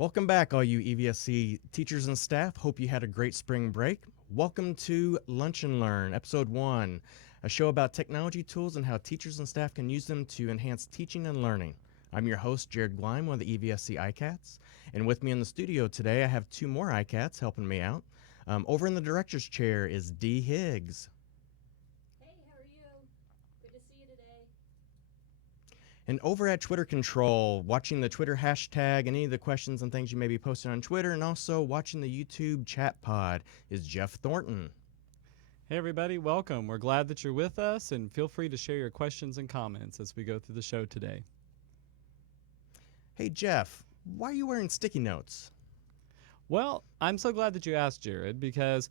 Welcome back, all you EVSC teachers and staff. Hope you had a great spring break. Welcome to Lunch and Learn, Episode 1, a show about technology tools and how teachers and staff can use them to enhance teaching and learning. I'm your host, Jerrad Gleim, one of the EVSC ICATS, and with me in the studio today, I have two more ICATs helping me out. Over in the director's chair is Dee Higgs. Hey, how are you? Good to see you today. And over at Twitter Control, watching the Twitter hashtag, any of the questions and things you may be posting on Twitter, and also watching the YouTube chat pod is Jeff Thornton. Hey everybody, welcome. We're glad that you're with us, and feel free to share your questions and comments as we go through the show today. Hey Jeff, why are you wearing sticky notes? Well, I'm so glad that you asked, Jerrad, because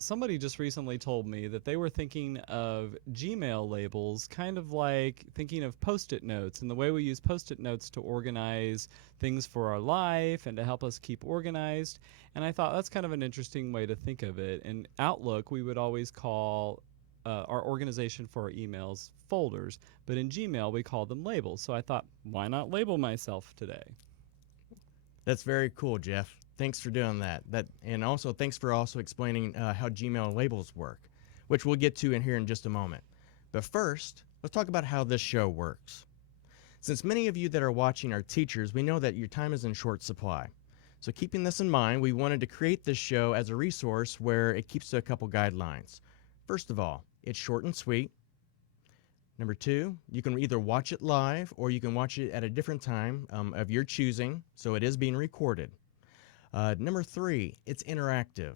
somebody just recently told me that they were thinking of Gmail labels kind of like thinking of Post-it notes and the way we use Post-it notes to organize things for our life and to help us keep organized. And I thought that's kind of an interesting way to think of it. In Outlook, we would always call our organization for our emails folders, but in Gmail, we call them labels. So I thought, why not label myself today? That's very cool, Jeff. Thanks for doing that. And also thanks for also explaining how Gmail labels work, which we'll get to in here in just a moment. But first, let's talk about how this show works. Since many of you that are watching are teachers, we know that your time is in short supply. So keeping this in mind, we wanted to create this show as a resource where it keeps to a couple guidelines. First of all, it's short and sweet. Number 2, you can either watch it live or you can watch it at a different time of your choosing, so it is being recorded. Number 3, it's interactive.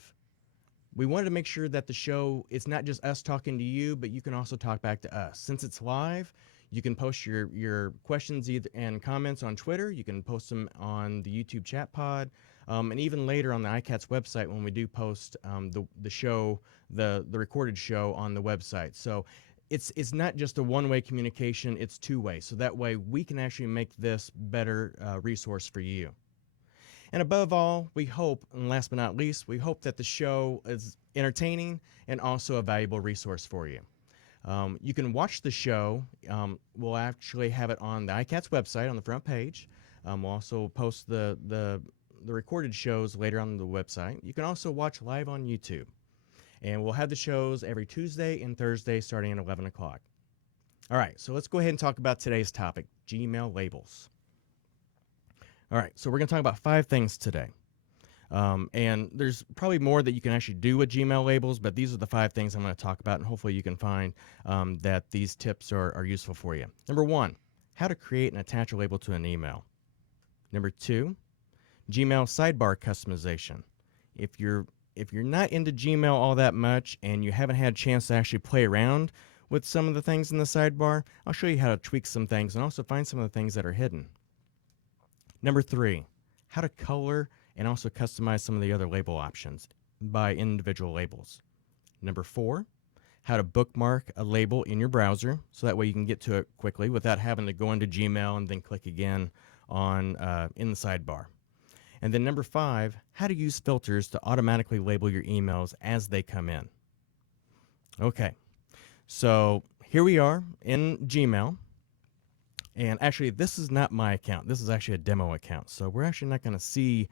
We wanted to make sure that the show, it's not just us talking to you, but you can also talk back to us. Since it's live, you can post your questions and comments on Twitter. You can post them on the YouTube chat pod, and even later on the ICATS website when we do post the show, the recorded show on the website. So it's not just a one-way communication, it's two-way. So that way we can actually make this better resource for you. And above all, we hope, and last but not least, we hope that the show is entertaining and also a valuable resource for you. You can watch the show. We'll actually have it on the ICATS website on the front page. We'll also post the recorded shows later on the website. You can also watch live on YouTube. And we'll have the shows every Tuesday and Thursday starting at 11 o'clock. All right, so let's go ahead and talk about today's topic, Gmail labels. All right, so we're going to talk about 5 things today. And there's probably more that you can actually do with Gmail labels, but these are the 5 things I'm going to talk about, and hopefully you can find that these tips are useful for you. Number 1, how to create and attach a label to an email. Number 2, Gmail sidebar customization. If you're not into Gmail all that much and you haven't had a chance to actually play around with some of the things in the sidebar, I'll show you how to tweak some things and also find some of the things that are hidden. Number 3, how to color and also customize some of the other label options by individual labels. Number 4, how to bookmark a label in your browser so that way you can get to it quickly without having to go into Gmail and then click again on in the sidebar. And then number 5, how to use filters to automatically label your emails as they come in. Okay, so here we are in Gmail. And actually, this is not my account. This is actually a demo account. So we're actually not going to see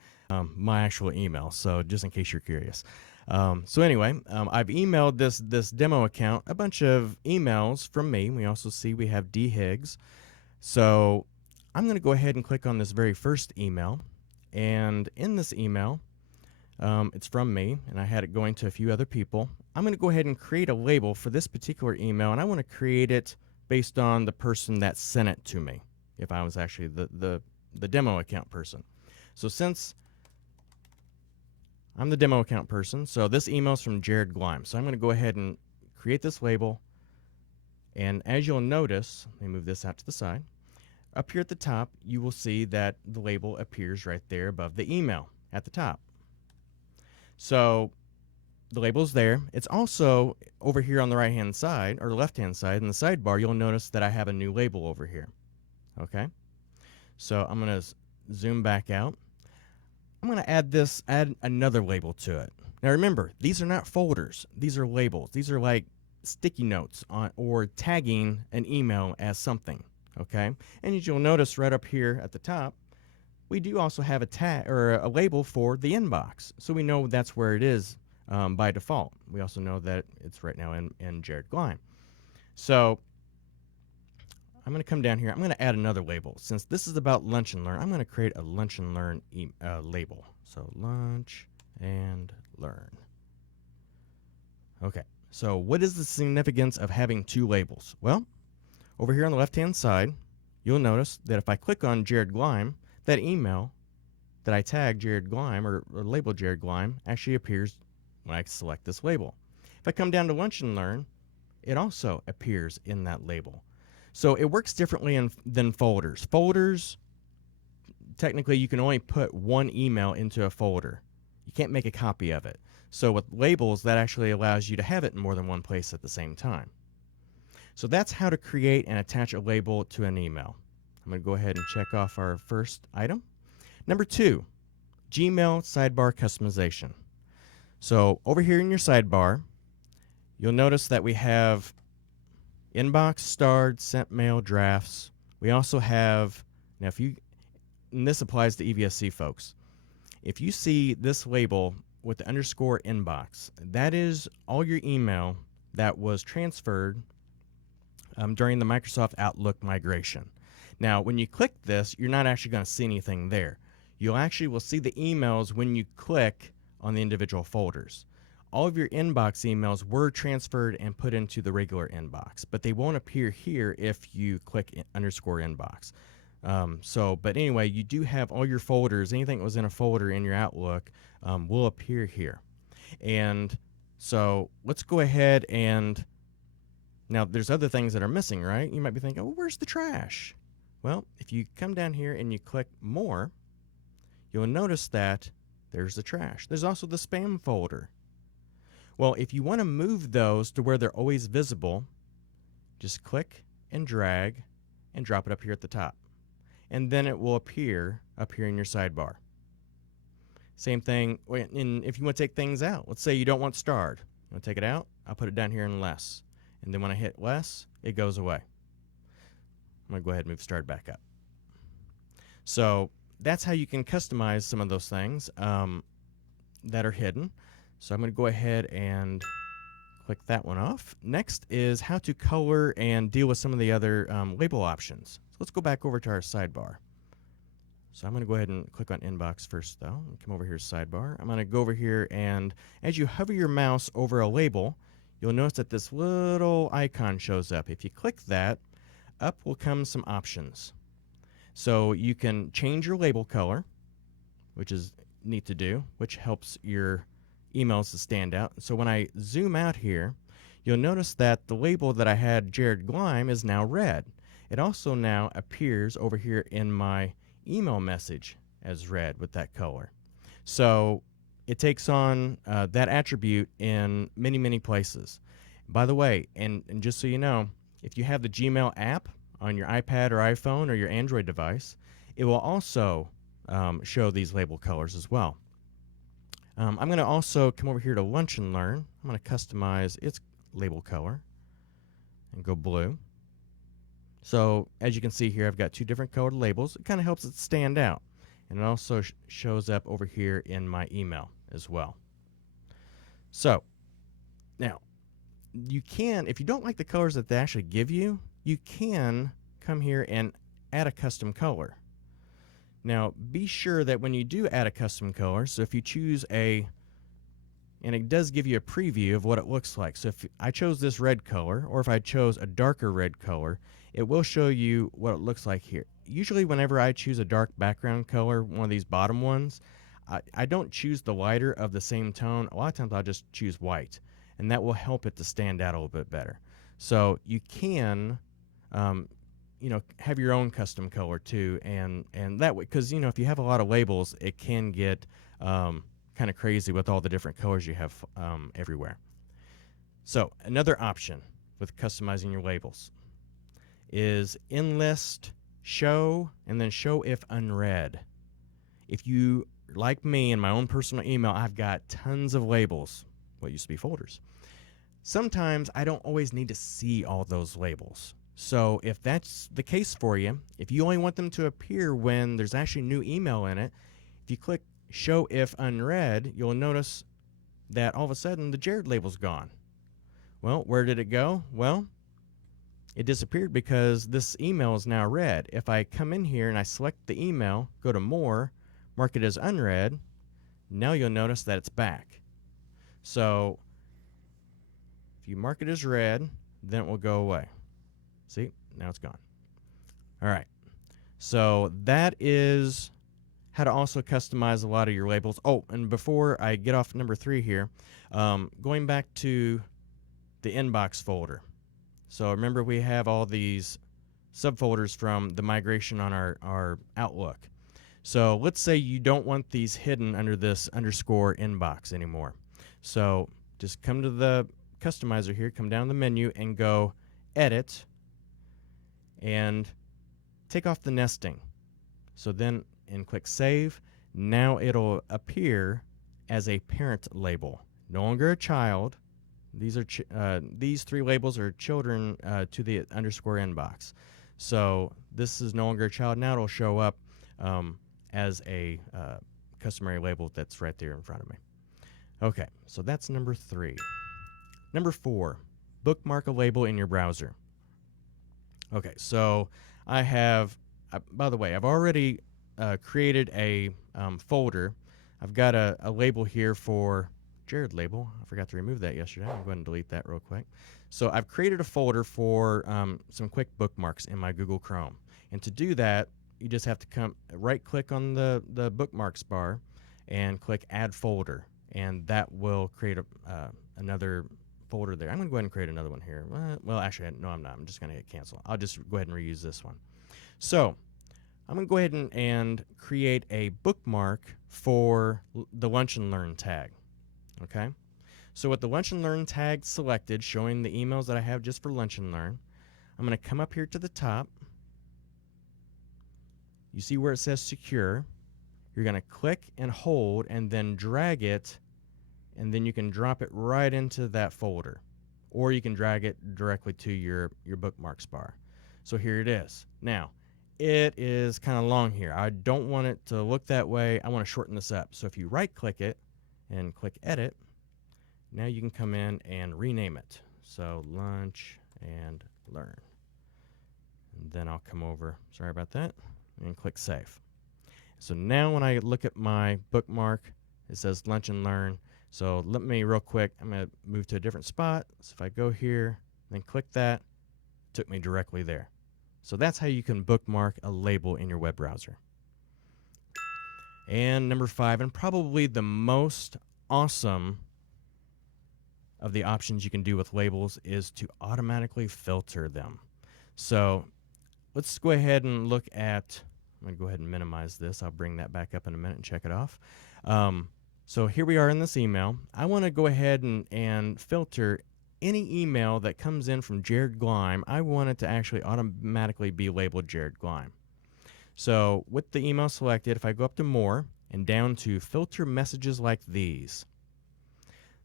my actual email. So just in case you're curious. So anyway, I've emailed this demo account a bunch of emails from me. We also see we have Dee Higgs. So I'm going to go ahead and click on this very first email. And in this email, it's from me, and I had it going to a few other people. I'm going to go ahead and create a label for this particular email, and I want to create it based on the person that sent it to me, if I was actually the demo account person. So since I'm the demo account person, so this email is from Jerrad Gleim. So I'm going to go ahead and create this label. And as you'll notice, let me move this out to the side. Up here at the top, you will see that the label appears right there above the email at the top. So the label's there. It's also over here on the right-hand side, or the left-hand side, in the sidebar, you'll notice that I have a new label over here. Okay? So I'm going to zoom back out. I'm going to add another label to it. Now remember, these are not folders. These are labels. These are like sticky notes on, or tagging an email as something. Okay? And as you'll notice right up here at the top, we do also have a tag or a label for the inbox, so we know that's where it is by default. We also know that it's right now in Jerrad Gleim. So I'm going to come down here. I'm going to add another label. Since this is about Lunch and Learn, I'm going to create a Lunch and Learn label. So Lunch and Learn. Okay, so what is the significance of having two labels? Well, over here on the left-hand side, you'll notice that if I click on Jerrad Gleim, that email that I tag Jerrad Gleim or label Jerrad Gleim actually appears when I select this label. If I come down to Lunch and Learn, it also appears in that label. So it works differently than folders. Folders, technically, you can only put one email into a folder. You can't make a copy of it. So with labels, that actually allows you to have it in more than one place at the same time. So that's how to create and attach a label to an email. I'm going to go ahead and check off our first item. Number 2, Gmail sidebar customization. So over here in your sidebar, you'll notice that we have inbox, starred, sent mail, drafts. We also have, now and this applies to EVSC folks, if you see this label with the underscore inbox, that is all your email that was transferred during the Microsoft Outlook migration. Now, when you click this, you're not actually going to see anything there. You actually will see the emails when you click on the individual folders. All of your inbox emails were transferred and put into the regular inbox, but they won't appear here if you click underscore inbox. But anyway, you do have all your folders, anything that was in a folder in your Outlook will appear here. And so let's go ahead and, now there's other things that are missing, right? You might be thinking, oh, where's the trash? Well, if you come down here and you click More, you'll notice that there's the trash. There's also the spam folder. Well, if you want to move those to where they're always visible, just click and drag and drop it up here at the top. And then it will appear up here in your sidebar. Same thing if you want to take things out. Let's say you don't want starred. You want to take it out? I'll put it down here in less. And then when I hit less, it goes away. I'm going to go ahead and move starred back up. So that's how you can customize some of those things that are hidden. So I'm going to go ahead and click that one off. Next is how to color and deal with some of the other label options. So let's go back over to our sidebar. So I'm going to go ahead and click on inbox first, though. And come over here to sidebar. I'm going to go over here, and as you hover your mouse over a label, you'll notice that this little icon shows up. If you click that, up will come some options. So you can change your label color, which is neat to do, which helps your emails to stand out. So when I zoom out here, you'll notice that the label that I had Jerrad Gleim is now red. It also now appears over here in my email message as red with that color. So it takes on that attribute in many, many places. By the way, and just so you know, if you have the Gmail app on your iPad or iPhone or your Android device, it will also show these label colors as well. I'm going to also come over here to Lunch and Learn. I'm going to customize its label color and go blue. So as you can see here, I've got two different colored labels. It kind of helps it stand out. And it also shows up over here in my email as well. So now you can, if you don't like the colors that they actually give you, you can come here and add a custom color. Now, be sure that when you do add a custom color, so if you choose and it does give you a preview of what it looks like. So if I chose this red color, or if I chose a darker red color, it will show you what it looks like here. Usually whenever I choose a dark background color, one of these bottom ones, I don't choose the lighter of the same tone. A lot of times I'll just choose white, and that will help it to stand out a little bit better. So you can have your own custom color too, and that way, because if you have a lot of labels, it can get kind of crazy with all the different colors you have everywhere. So another option with customizing your labels is enlist, show, and then show if unread. If you, like me, in my own personal email, I've got tons of labels, what used to be folders. Sometimes I don't always need to see all those labels. So if that's the case for you, if you only want them to appear when there's actually new email in it, if you click Show If Unread, you'll notice that all of a sudden the Jerrad label's gone. Well, where did it go? Well, it disappeared because this email is now read. If I come in here and I select the email, go to More, mark it as unread, now you'll notice that it's back. So if you mark it as read, then it will go away. See, now it's gone. All right. So that is how to also customize a lot of your labels. Oh, and before I get off number 3 here, going back to the inbox folder. So remember, we have all these subfolders from the migration on our Outlook. So let's say you don't want these hidden under this underscore inbox anymore. So just come to the customizer here, come down the menu and go Edit and take off the nesting. So then and click Save. Now it'll appear as a parent label, no longer a child. These are these 3 labels are children to the underscore inbox. So this is no longer a child. Now it'll show up as a customary label that's right there in front of me. Okay, so that's number 3. Number 4, bookmark a label in your browser. Okay, so I have, by the way, I've already created a folder. I've got a label here for Jerrad label. I forgot to remove that yesterday. I'll go ahead and delete that real quick. So I've created a folder for some quick bookmarks in my Google Chrome. And to do that, you just have to right-click on the bookmarks bar and click Add Folder. And that will create another folder there. I'm going to go ahead and create another one here. Well, actually, no, I'm not. I'm just going to hit Cancel. I'll just go ahead and reuse this one. So I'm going to go ahead and create a bookmark for the Lunch and Learn tag. Okay, so with the Lunch and Learn tag selected, showing the emails that I have just for Lunch and Learn, I'm going to come up here to the top. You see where it says Secure. You're going to click and hold and then drag it, and then you can drop it right into that folder, or you can drag it directly to your bookmarks bar. So here it is. Now, it is kind of long here. I don't want it to look that way. I want to shorten this up. So if you right-click it and click Edit, now you can come in and rename it. So Lunch and Learn. And then I'll come over, sorry about that, and click Save. So now when I look at my bookmark, it says Lunch and Learn. So let me real quick, I'm going to move to a different spot. So if I go here, then click that, it took me directly there. So that's how you can bookmark a label in your web browser. And number 5, and probably the most awesome of the options you can do with labels, is to automatically filter them. So let's go ahead and look at, I'm going to go ahead and minimize this. I'll bring that back up in a minute and check it off. So here we are in this email. I want to go ahead and filter any email that comes in from Jerrad Gleim. I want it to actually automatically be labeled Jerrad Gleim. So with the email selected, if I go up to More and down to Filter Messages Like These,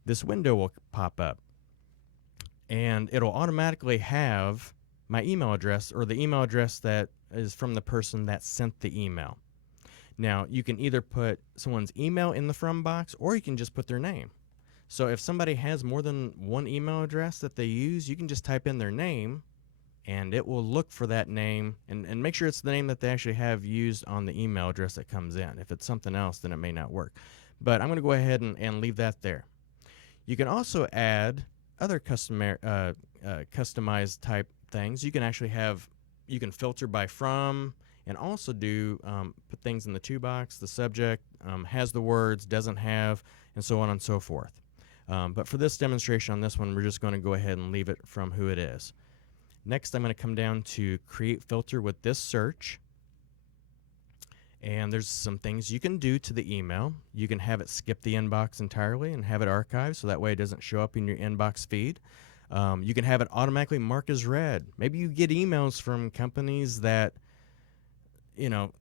this window will pop up. And it'll automatically have my email address, or the email address that is from the person that sent the email. Now, you can either put someone's email in the From box, or you can just put their name. So if somebody has more than one email address that they use, you can just type in their name, and it will look for that name and make sure it's the name that they actually have used on the email address that comes in. If it's something else, then it may not work. But I'm going to go ahead and leave that there. You can also add other customized type things. You can actually have, you can filter by from, and also do put things in the to box, the subject, has the words, doesn't have, and so on and so forth. But for this demonstration on this one, we're just going to go ahead and leave it from who it is. Next, I'm going to come down to Create Filter with this search. And there's some things you can do to the email. You can have it skip the inbox entirely and have it archived, so that way it doesn't show up in your inbox feed. You can have it automatically marked as read. Maybe you get emails from companies that, you know,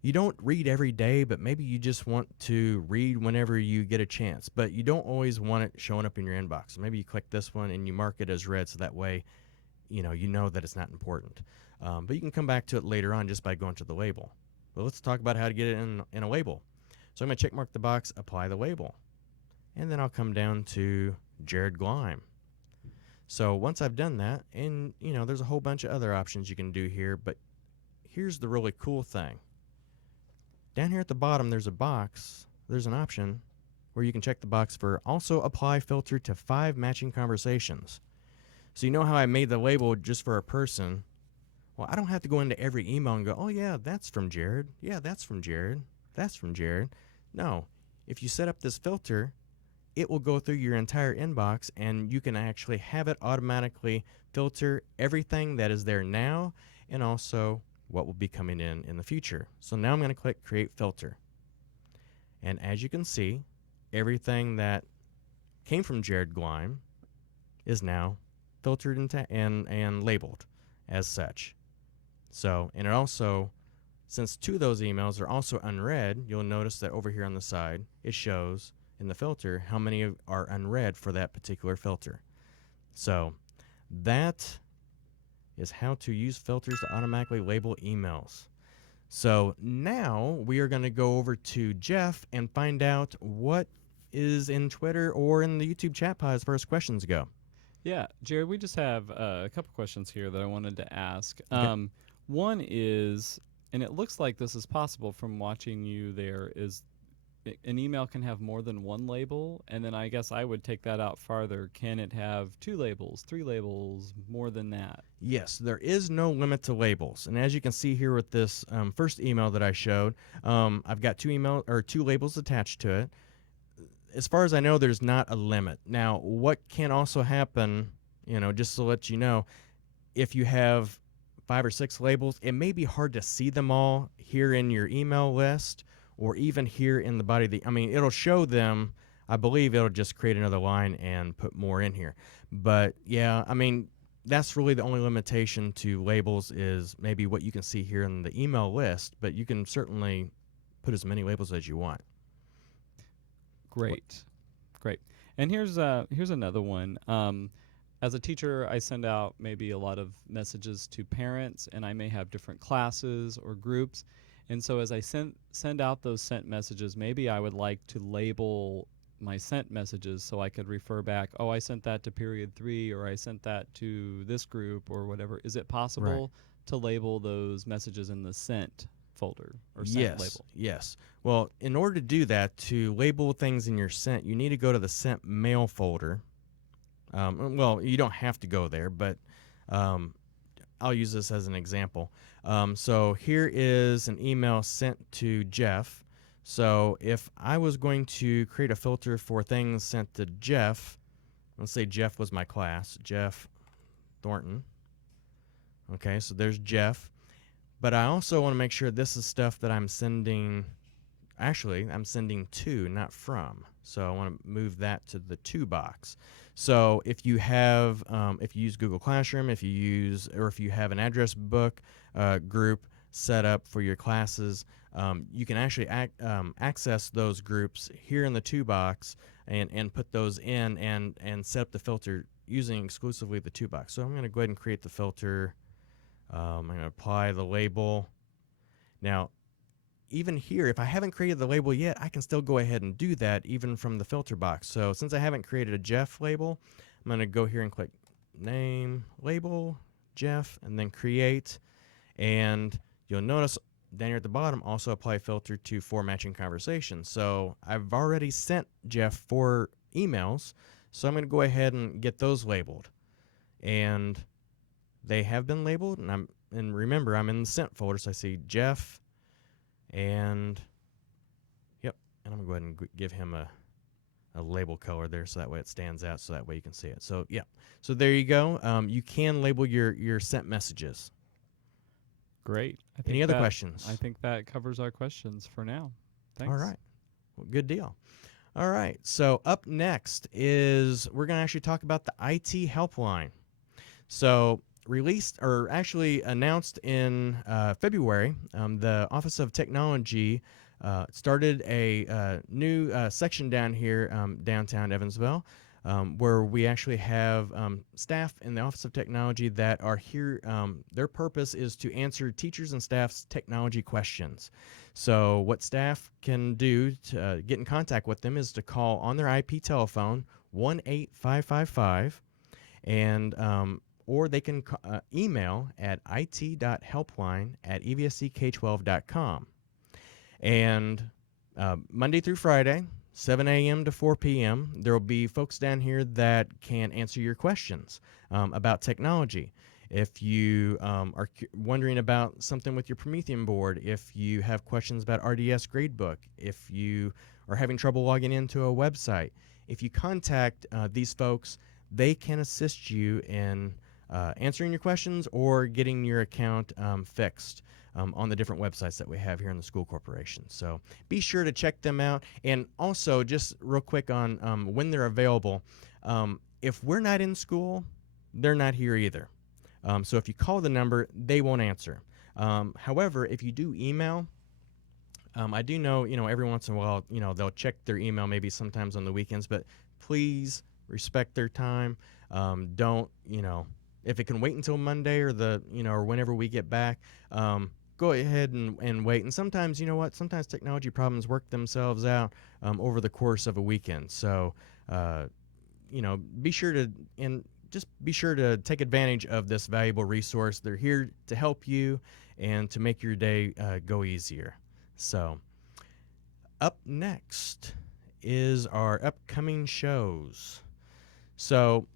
you don't read every day, but maybe you just want to read whenever you get a chance. But you don't always want it showing up in your inbox. So maybe you click this one and you mark it as read, so that way you know that it's not important. But you can come back to it later on just by going to the label. But let's talk about how to get it in a label. So I'm going to check mark the box, apply the label. And then I'll come down to Jerrad Gleim. So once I've done that, and there's a whole bunch of other options you can do here, but here's the really cool thing. Down here at the bottom, there's an option where you can check the box for also apply filter to 5 matching conversations. So you know how I made the label just for a person? Well, I don't have to go into every email and go, oh yeah, that's from Jerrad. Yeah, that's from Jerrad. That's from Jerrad. No, if you set up this filter, it will go through your entire inbox, and you can actually have it automatically filter everything that is there now and also what will be coming in the future. So now I'm going to click Create Filter. And as you can see, everything that came from Jerrad Gleim is now filtered and labeled as such. So, and it also, since 2 of those emails are also unread, you'll notice that over here on the side, it shows in the filter how many are unread for that particular filter. So that is how to use filters to automatically label emails. So now we are going to go over to Jeff and find out what is in Twitter or in the YouTube chat pod as far as questions go. Yeah, Jerrad, we just have a couple questions here that I wanted to ask. Okay. One is, and it looks like this is possible from watching you there, is an email can have more than one label, and then I guess I would take that out farther. Can it have 2 labels, 3 labels, more than that? Yes, there is no limit to labels. And as you can see here with this first email that I showed, I've got 2 labels attached to it. As far as I know, there's not a limit. Now, what can also happen, just to let you know, if you have 5 or 6 labels, it may be hard to see them all here in your email list or even here in the body of it'll show them. I believe it'll just create another line and put more in here. But yeah, that's really the only limitation to labels is maybe what you can see here in the email list, but you can certainly put as many labels as you want. Great. And here's another one. As a teacher, I send out maybe a lot of messages to parents, and I may have different classes or groups. And so as I send out those sent messages, maybe I would like to label my sent messages so I could refer back, oh, I sent that to period 3, or I sent that to this group, or whatever. Is it possible to label those messages in the sent folder or sent label? Yes. Well, in order to do that, to label things in your sent, you need to go to the sent mail folder. Well, you don't have to go there, but I'll use this as an example. So here is an email sent to Jeff. So if I was going to create a filter for things sent to Jeff, let's say Jeff was my class, Jeff Thornton. Okay, so there's Jeff. But I also want to make sure this is stuff that I'm sending. Actually, I'm sending to, not from. So I want to move that to the to box. So if you have, if you use Google Classroom, if you have an address book group set up for your classes, you can actually access those groups here in the to box and put those in and set up the filter using exclusively the to box. So I'm going to go ahead and create the filter. I'm going to apply the label. Now, even here, if I haven't created the label yet, I can still go ahead and do that even from the filter box. So since I haven't created a Jeff label, I'm going to go here and click Name, Label, Jeff, and then Create. And you'll notice down here at the bottom, also apply filter to 4 matching conversations. So I've already sent Jeff 4 emails, so I'm going to go ahead and get those labeled. And they have been labeled, and remember, I'm in the sent folder, so I see Jeff. And yep, and I'm going to go ahead and give him a label color there so that way it stands out, so that way you can see it. So yeah, so there you go. You can label your sent messages. Great. Any other questions? I think that covers our questions for now. Thanks. All right. Well, good deal. All right. So up next is we're going to actually talk about the IT helpline. So announced in February, the Office of Technology started a new section down here, downtown Evansville, where we actually have staff in the Office of Technology that are here. Their purpose is to answer teachers and staff's technology questions. So what staff can do to get in contact with them is to call on their IP telephone 18555, and or they can email at it.helpline@evsck12.com. And Monday through Friday, 7 a.m. to 4 p.m., there will be folks down here that can answer your questions about technology. If you are wondering about something with your Promethean board, if you have questions about RDS Gradebook, if you are having trouble logging into a website, if you contact these folks, they can assist you in answering your questions or getting your account fixed on the different websites that we have here in the school corporation. So be sure to check them out. And also, just real quick on when they're available, if we're not in school, they're not here either. So if you call the number, they won't answer. However, if you do email, I do know, every once in a while, they'll check their email maybe sometimes on the weekends, but please respect their time. Don't, if it can wait until Monday or or whenever we get back, go ahead and wait. And sometimes, sometimes technology problems work themselves out over the course of a weekend. So, be sure to, be sure to take advantage of this valuable resource. They're here to help you and to make your day go easier. So, up next is our upcoming shows. So,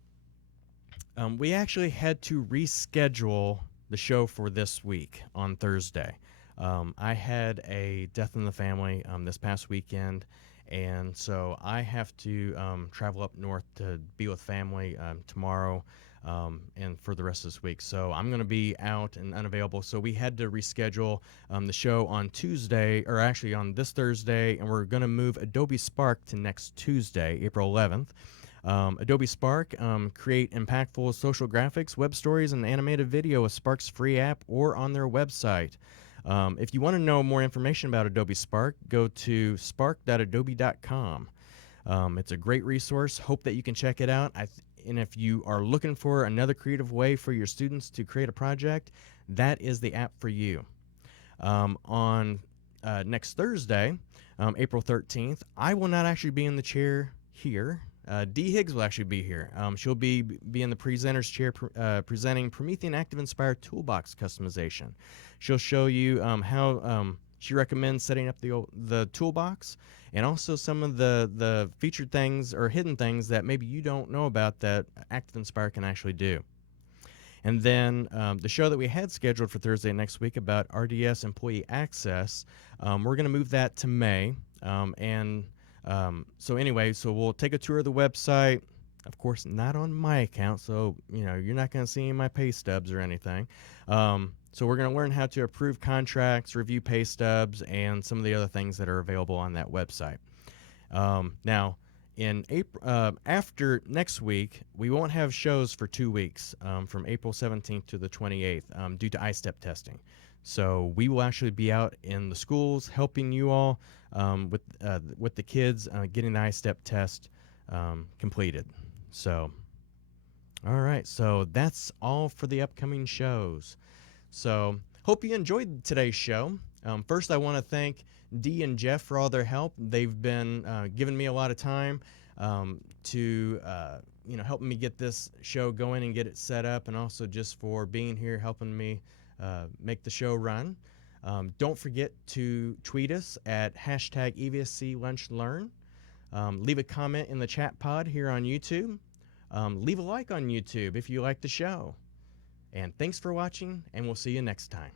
we actually had to reschedule the show for this week on Thursday. I had a death in the family this past weekend, and so I have to travel up north to be with family tomorrow and for the rest of this week. So I'm going to be out and unavailable. So we had to reschedule the show on Tuesday, or actually on this Thursday, and we're going to move Adobe Spark to next Tuesday, April 11th. Adobe Spark, create impactful social graphics, web stories, and animated video with Spark's free app or on their website. If you want to know more information about Adobe Spark, go to spark.adobe.com. It's a great resource. Hope that you can check it out. And if you are looking for another creative way for your students to create a project, that is the app for you. On next Thursday, April 13th, I will not actually be in the chair here. Dee Higgs will actually be here. She'll be in the presenter's chair presenting Promethean Active Inspire Toolbox customization. She'll show you how she recommends setting up the toolbox, and also some of the featured things or hidden things that maybe you don't know about that Active Inspire can actually do. And then the show that we had scheduled for Thursday next week about RDS Employee Access, we're going to move that to May. So we'll take a tour of the website, of course, not on my account, so, you're not going to see any of my pay stubs or anything. So we're going to learn how to approve contracts, review pay stubs, and some of the other things that are available on that website. Now, in April, after next week, we won't have shows for 2 weeks, from April 17th to the 28th, due to iStep testing. So we will actually be out in the schools helping you all with the kids getting the iStep test completed. So, all right. So that's all for the upcoming shows. So hope you enjoyed today's show. First, I want to thank Dee and Jeff for all their help. They've been giving me a lot of time to helping me get this show going and get it set up, and also just for being here helping me make the show run. Don't forget to tweet us at #EVSCLunchLearn. Leave a comment in the chat pod here on YouTube. Leave a like on YouTube if you like the show. And thanks for watching, and we'll see you next time.